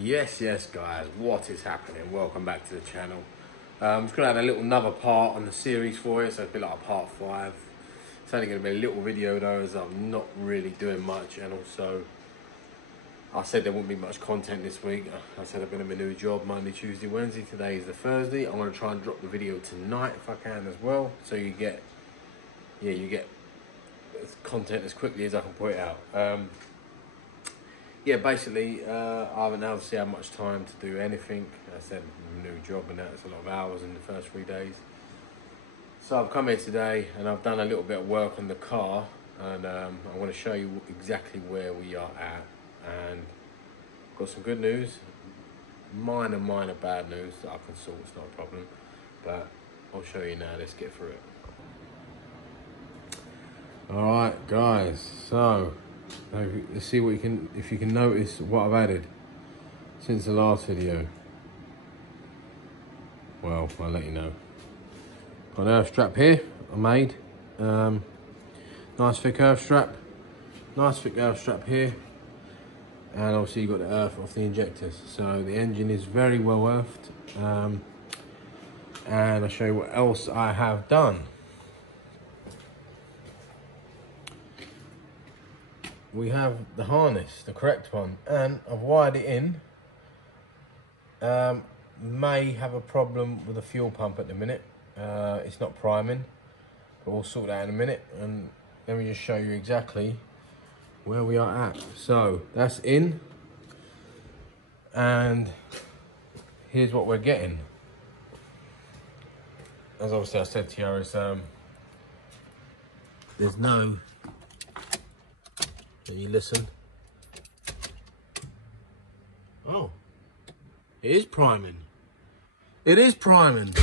Yes, guys, what is happening? Welcome back to the channel. I'm just going to add another part on the series for you, so it's a bit like a part 5. It's only going to be a little video though, as I'm not really doing much, and also I said there wouldn't be much content this week. I said I've been at my new job Monday, Tuesday, Wednesday. Today is the Thursday. I'm going to try and drop the video tonight if I can as well, so you get content as quickly as I can put it out. Basically, I haven't obviously had much time to do anything. I said new job and that's a lot of hours in the first 3 days. So I've come here today and I've done a little bit of work on the car, and I want to show you exactly where we are at. And got some good news, minor bad news that I can sort. It's not a problem, but I'll show you now. Let's get through it. All right, guys. So let's see what if you can notice what I've added since the last video. Well, I'll let you know. Got an earth strap here I made. Nice thick earth strap. Nice thick earth strap here. And obviously you got the earth off the injectors. So the engine is very well earthed. And I'll show you what else I have done. We have the harness, the correct one, and I've wired it in. May have a problem with the fuel pump at the minute. It's not priming, but we'll sort that in a minute. And let me just show you exactly where we are at. So that's in, and here's what we're getting. As obviously I said to you, it's, there's no. You listen. Oh, it is priming. It is priming.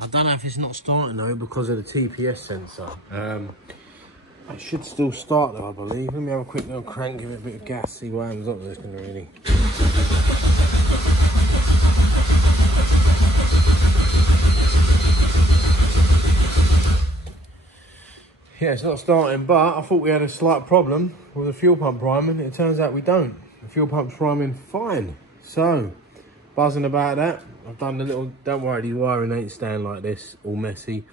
I don't know if it's not starting though because of the TPS sensor. It should still start though, I believe. Let me have a quick little crank, give it a bit of gas, see what happens up there. It's gonna really. Yeah, it's not starting, but I thought we had a slight problem with the fuel pump priming. It turns out we don't. The fuel pump's priming fine. So, buzzing about that. I've done the little, don't worry, the wiring ain't staying like this, all messy.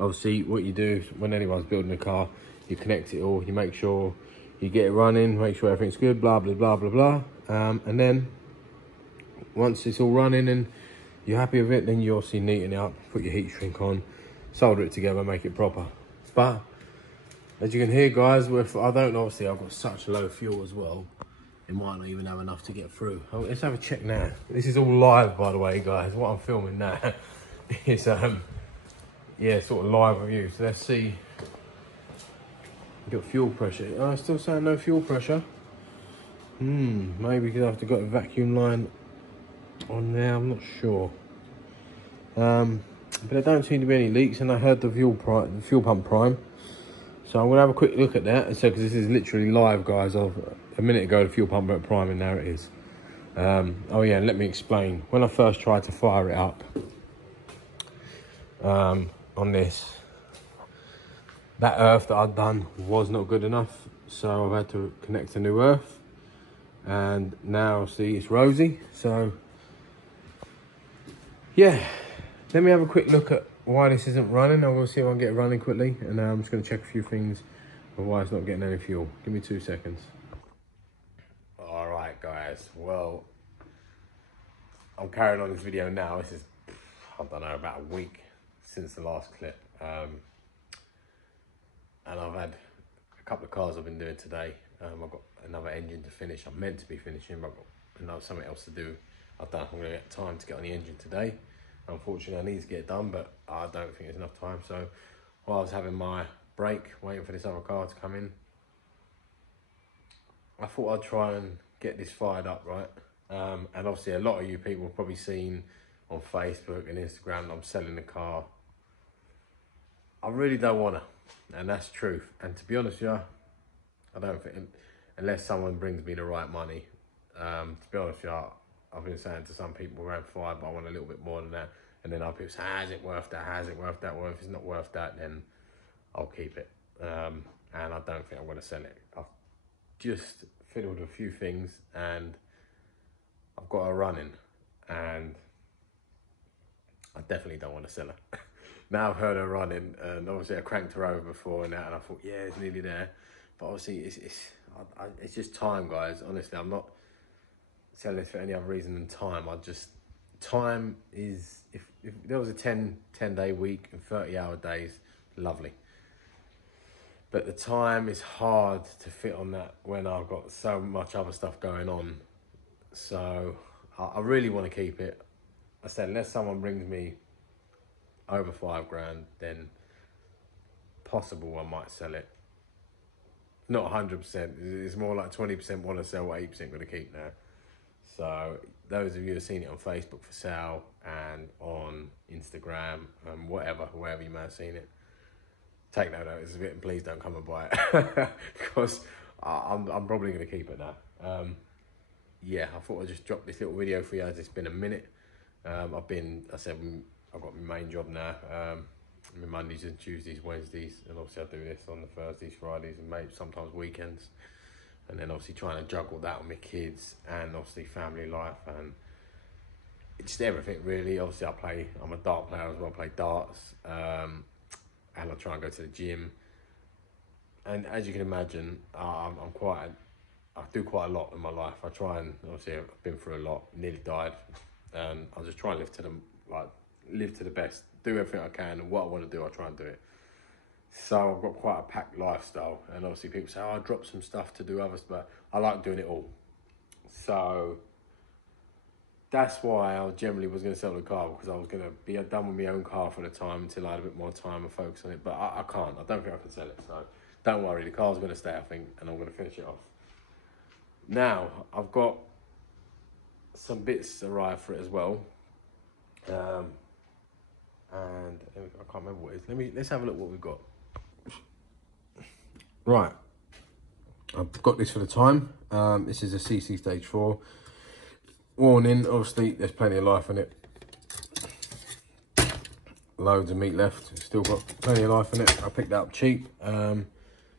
Obviously, what you do when anyone's building a car, you connect it all, you make sure you get it running, make sure everything's good, blah, blah, blah, blah, blah. And then, once it's all running and you're happy with it, then you obviously neaten it up, put your heat shrink on, solder it together, make it proper. But as you can hear, guys, I don't know, obviously I've got such low fuel as well, it might not even have enough to get through. Oh, let's have a check now. This is all live, by the way, guys. What I'm filming now is yeah, sort of live with you. So let's see. Got fuel pressure. Oh, still saying no fuel pressure. Maybe because I've got a vacuum line on there, I'm not sure. But there don't seem to be any leaks, and I heard the fuel pump prime. So I'm gonna have a quick look at that. So, because this is literally live, guys. Of a minute ago, the fuel pump went prime, and now it is. Oh yeah, and let me explain. When I first tried to fire it up on this, that earth that I'd done was not good enough. So I've had to connect a new earth, and now see it's rosy. So yeah, let me have a quick look at why this isn't running. I'm going to see if I can get it running quickly, and I'm just going to check a few things of why it's not getting any fuel. Give me 2 seconds. All right, guys. Well, I'm carrying on this video now. This is, I don't know, about a week since the last clip. And I've had a couple of cars I've been doing today. I've got another engine to finish. I'm meant to be finishing, but I've got something else to do. I don't know if I'm going to get time to get on the engine today. Unfortunately, I need to get it done, but I don't think there's enough time. So while I was having my break, waiting for this other car to come in, I thought I'd try and get this fired up, right? And obviously a lot of you people have probably seen on Facebook and Instagram that I'm selling the car. I really don't want to, and that's truth. And to be honest with you, I don't think, unless someone brings me the right money, to be honest with you, I've been saying to some people around 5, but I want a little bit more than that. And then I'll people say, is it worth that? Is it worth that? Well, if it's not worth that, then I'll keep it. And I don't think I'm going to sell it. I've just fiddled a few things and I've got her running, and I definitely don't want to sell her. Now I've heard her running, and obviously I cranked her over before and that, and I thought, yeah, it's nearly there. But obviously it's just time, guys. Honestly, I'm not selling this for any other reason than time. Time is, if there was a 10-day week and 30-hour days, lovely. But the time is hard to fit on that when I've got so much other stuff going on. So I really want to keep it. I said, unless someone brings me over 5 grand, then possible I might sell it. Not 100%. It's more like 20% want to sell, 8% going to keep now. So those of you who have seen it on Facebook for sale and on Instagram and wherever you may have seen it, take no notice of it and please don't come and buy it because I'm probably going to keep it now. Yeah, I thought I'd just drop this little video for you as it's been a minute. I've got my main job now. My Mondays and Tuesdays, Wednesdays, and obviously I do this on the Thursdays, Fridays, and maybe sometimes weekends. And then obviously trying to juggle that with my kids and obviously family life and just everything really. Obviously I'm a dart player as well, I play darts, and I try and go to the gym. And as you can imagine, I do quite a lot in my life. I try and, obviously I've been through a lot, nearly died, and I just try and live to the best, do everything I can, and what I want to do, I try and do it. So I've got quite a packed lifestyle, and obviously people say, I drop some stuff to do others, but I like doing it all. So that's why I generally was going to sell the car, because I was going to be done with my own car for the time until I had a bit more time and focus on it. But I can't. I don't think I can sell it. So don't worry. The car's going to stay, I think, and I'm going to finish it off. Now, I've got some bits arrived for it as well. And I can't remember what it is. Let's have a look what we've got. Right. I've got this for the time. This is a CC Stage 4. Warning, obviously, there's plenty of life in it. Loads of meat left. Still got plenty of life in it. I picked that up cheap,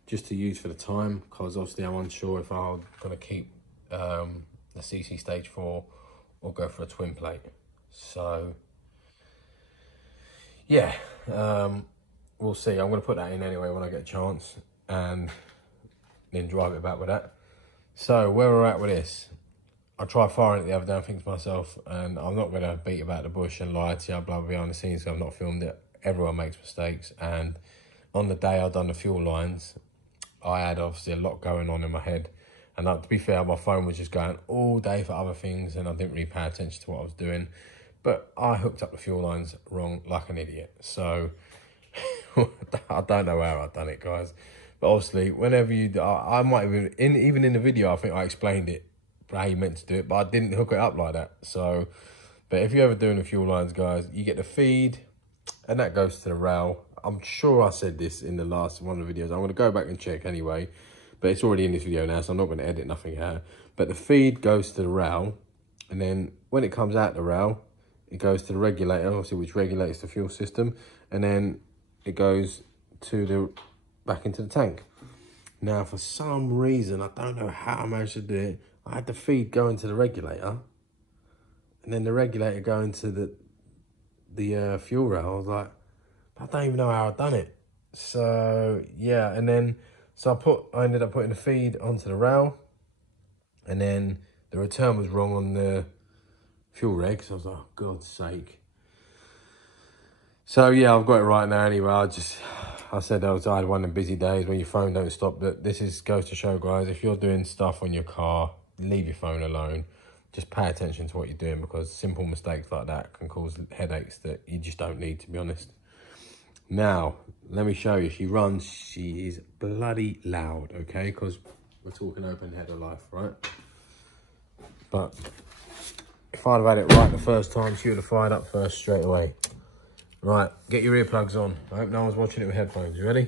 just to use for the time, because obviously I'm unsure if I'm going to keep the CC Stage 4 or go for a twin plate. So, yeah, we'll see. I'm going to put that in anyway when I get a chance, and then drive it back with that. So, where we're at with this, I tried firing it the other day and think to myself, and I'm not going to beat about the bush and lie to you, blah, blah, behind the scenes, because I've not filmed it. Everyone makes mistakes, and on the day I'd done the fuel lines, I had obviously a lot going on in my head, and to be fair, my phone was just going all day for other things, and I didn't really pay attention to what I was doing. But I hooked up the fuel lines wrong like an idiot. So I don't know how I've done it, guys. But obviously, whenever I might have even in the video, I think I explained it how you meant to do it, but I didn't hook it up like that. So, but if you're ever doing the fuel lines, guys, you get the feed, and that goes to the rail. I'm sure I said this in the last one of the videos. I'm going to go back and check anyway, but it's already in this video now, so I'm not going to edit nothing out. But the feed goes to the rail, and then when it comes out the rail, it goes to the regulator, obviously, which regulates the fuel system, and then it goes back into the tank. Now, for some reason, I don't know how I managed to do it, I had the feed go into the regulator, and then the regulator go into the fuel rail. I was like, I don't even know how I've done it. So, yeah, and then, I ended up putting the feed onto the rail, and then the return was wrong on the fuel reg, so I was like, oh, God's sake. So yeah, I've got it right now anyway. I said I had one of the busy days when your phone don't stop, but this goes to show, guys, if you're doing stuff on your car, leave your phone alone. Just pay attention to what you're doing, because simple mistakes like that can cause headaches that you just don't need, to be honest. Now, let me show you. She runs, she is bloody loud, okay? Because we're talking open header life, right? But if I'd have had it right the first time, she would have fired up first straight away. Right, get your earplugs on. I hope no one's watching it with headphones. You ready?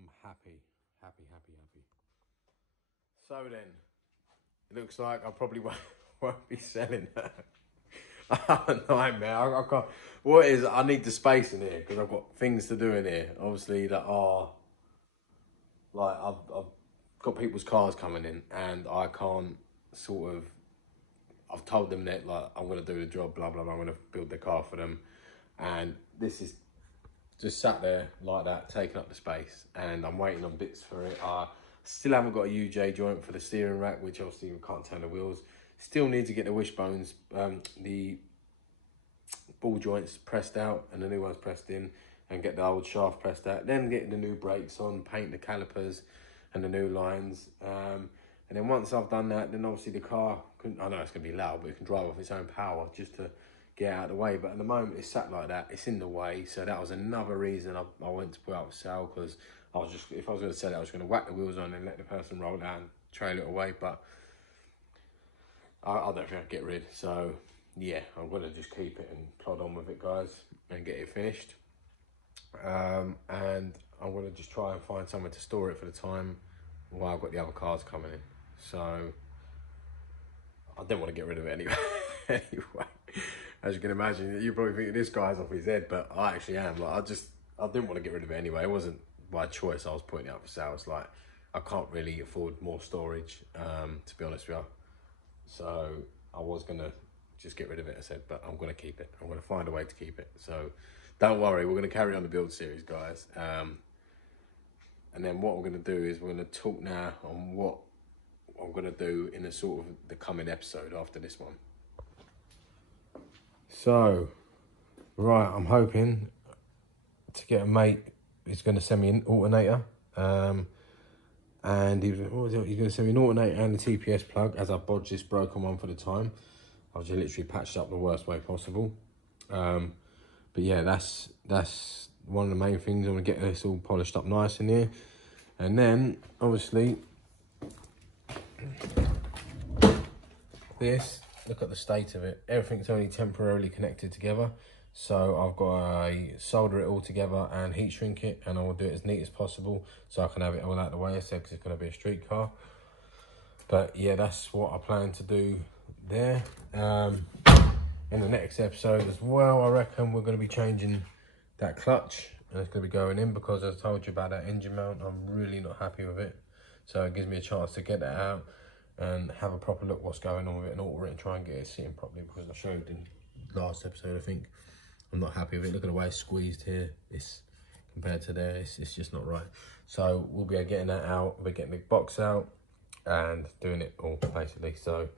I'm happy. So then, it looks like I probably won't be selling that. Nightmare. I can't. What is? I need the space in here because I've got things to do in here. Obviously, that are like I've got people's cars coming in, and I can't sort of. I've told them that like I'm gonna do the job, blah blah blah. I'm gonna build their car for them, and this is just sat there like that, taking up the space, and I'm waiting on bits for it. I still haven't got a UJ joint for the steering rack, which obviously we can't turn the wheels. Still need to get the wishbones, the ball joints pressed out and the new ones pressed in, and get the old shaft pressed out. Then getting the new brakes on, paint the calipers and the new lines. And then once I've done that, then obviously the car, I know it's going to be loud, but it can drive off its own power just to get out of the way. But at the moment it's sat like that, it's in the way. So that was another reason I went to put out for sale, because I was just, if I was going to sell it, I was going to whack the wheels on and let the person roll down and trail it away. But I don't think I'd get rid. So yeah, I'm going to just keep it and plod on with it, guys, and get it finished. And I'm going to just try and find somewhere to store it for the time while I've got the other cars coming in. So I didn't want to get rid of it anyway. Anyway, as you can imagine, you probably think this guy's off his head, but I actually am. Like, I didn't want to get rid of it anyway. It wasn't by choice I was putting it up for sale. It's like, I can't really afford more storage, to be honest with you. So I was going to just get rid of it, I said, but I'm going to keep it. I'm going to find a way to keep it. So don't worry, we're going to carry on the build series, guys. And then what we're going to do is we're going to talk now on what I'm going to do in the sort of the coming episode after this one. So, right, I'm hoping to get a mate who's going to send me an alternator. And he's going to send me an alternator and a TPS plug, as I bodged this broken one for the time. I've just literally patched up the worst way possible. But yeah, that's one of the main things. I want to get this all polished up nice in here. And then, obviously, this, look at the state of it. Everything's only temporarily connected together. So I've got to solder it all together and heat shrink it, and I will do it as neat as possible so I can have it all out of the way, I said, because it's going to be a street car. But yeah, that's what I plan to do there. In the next episode as well, I reckon we're going to be changing that clutch, and it's going to be going in, because as I told you about that engine mount, I'm really not happy with it. So it gives me a chance to get that out and have a proper look what's going on with it and alter it and try and get it sitting properly, because I showed in last episode, I think, I'm not happy with it. Look at the way it's squeezed here. It's compared to there, it's just not right. So we'll be getting that out, we'll be getting the box out and doing it all basically. So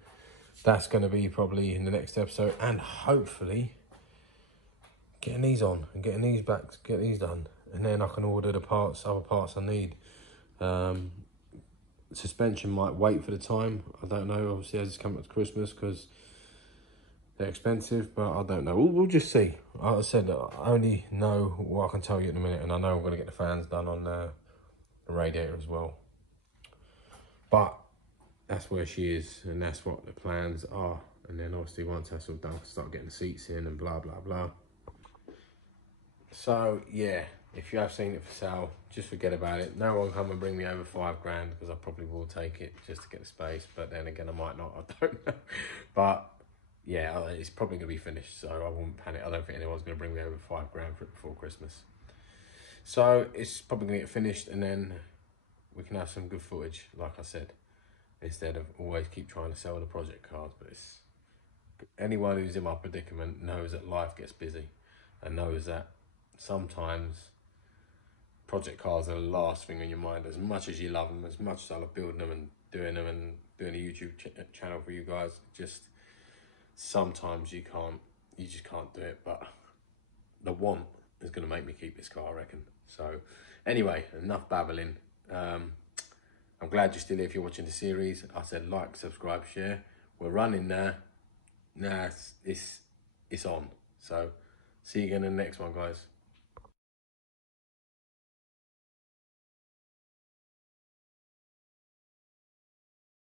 that's going to be probably in the next episode, and hopefully getting these on and getting these back, get these done, and then I can order the parts, other parts I need. Suspension might wait for the time, I don't know, obviously as it's coming up to Christmas, because they're expensive, but I don't know. We'll just see. Like I said, I only know what I can tell you in a minute, and I know I'm going to get the fans done on the radiator as well. But that's where she is, and that's what the plans are. And then obviously once that's all done, I can start getting the seats in and blah, blah, blah. So yeah, if you have seen it for sale, just forget about it. No one come and bring me over $5 because I probably will take it just to get the space. But then again, I might not, I don't know. But yeah, it's probably going to be finished, so I won't panic. I don't think anyone's going to bring me over $5 for it before Christmas. So it's probably going to get finished, and then we can have some good footage, like I said, instead of always keep trying to sell the project cars. But it's, anyone who's in my predicament knows that life gets busy, and knows that sometimes project cars are the last thing on your mind. As much as you love them, as much as I love building them and doing a YouTube channel for you guys, just sometimes you just can't do it. But the want is going to make me keep this car, I reckon. So anyway, enough babbling. I'm glad you're still here if you're watching the series. I said like, subscribe, share. We're running now. Nah, it's on. So see you again in the next one, guys.